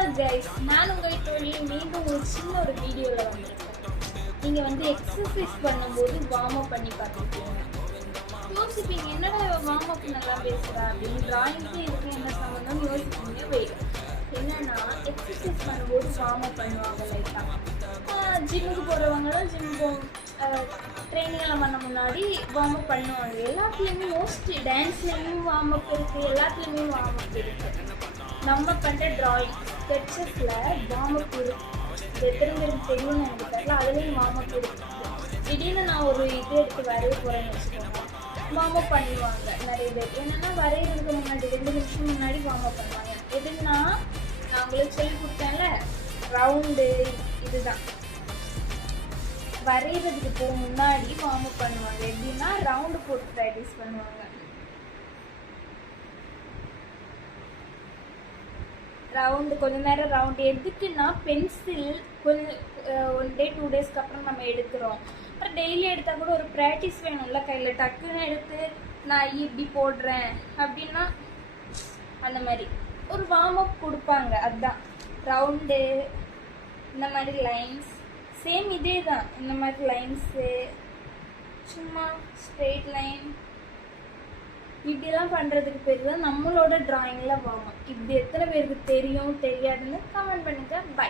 Hello guys, நான் உங்கள் தோழி மீண்டும் ஒரு சின்ன ஒரு வீடியோவில் வந்திருக்கேன். நீங்கள் வந்து எக்ஸசைஸ் பண்ணும்போது வார்ம் அப் பண்ணி பார்த்துருக்கீங்க. யோசிப்பீங்க, என்னடா வார்ம் அப் நல்லா பேசுகிறா அப்படின்னு. ட்ராயிங்க்கு இதுக்கு என்ன சம்மந்தம் யோசிப்பீங்க. வெயிட் என்னன்னா, எக்ஸசைஸ் பண்ணும்போது வார்ம் அப் பண்ணுவாங்க லைட்டாக. ஜிம்முக்கு போகிறவங்களும் ஜிம்முக்கு ட்ரைனிங் எல்லாம் பண்ண முன்னாடி வார்ம் அப் பண்ணுவாங்க. எல்லாத்துலேயுமே மோஸ்ட்லி டான்ஸ்லேயும் வார்ம் அப் இருக்குது, எல்லாத்துலேயுமே வார்ம் அப் இருக்குது. நம்ம பண்ணுற ட்ராயிங் ஸ்கெட்சஸில் வார்ம் அப் இருக்குது. எத்தனை பேருக்கு தெரியும்னு எனக்கு தெரியல, அதுலேயும் வார்ம் அப் இருக்குது. திடீர்னு நான் ஒரு இது எடுத்து வரைய போகிறேன்னு வச்சுக்கோங்க, வார்ம் அப் பண்ணுவாங்க நிறைய பேர். என்னென்னா வரைகிறதுக்கு முன்னாடி 2 நிமிஷம் முன்னாடி வார்ம் அப் பண்ணுவாங்க. எதுன்னா நான் உங்களுக்கு சொல்லி கொடுத்தேன்ல, ரவுண்டு இதுதான். வரைகிறதுக்கு போக முன்னாடி வார்ம் அப் பண்ணுவாங்க. எப்படின்னா ரவுண்டு போட்டு ப்ராக்டிஸ் பண்ணுவாங்க. ரவுண்டு கொஞ்ச நேரம் ரவுண்டு எதுக்குன்னா, பென்சில் கொஞ்சம் 1 டே 2 டேஸ்க்கு அப்புறம் நம்ம எடுக்கிறோம். அப்புறம் டெய்லி எடுத்தால் கூட ஒரு ப்ராக்டிஸ் வேணும்ல. கையில் டக்குன்னு எடுத்து நான் இப்படி போடுறேன் அப்படின்னா அந்த மாதிரி ஒரு வார்ம் அப் கொடுப்பாங்க. அதுதான் ரவுண்டு. இந்த மாதிரி லைன்ஸ் சேம் இதே தான். இந்த மாதிரி லைன்ஸு சும்மா ஸ்ட்ரெயிட் லைன் இப்படிலாம் பண்ணுறதுக்கு பேர் தான் நம்மளோட ட்ராயிங்கில் வார்ம் அப். இப்படி எத்தனை பேருக்கு தெரியும் தெரியாதுன்னு கமெண்ட் பண்ணுங்கள். பை.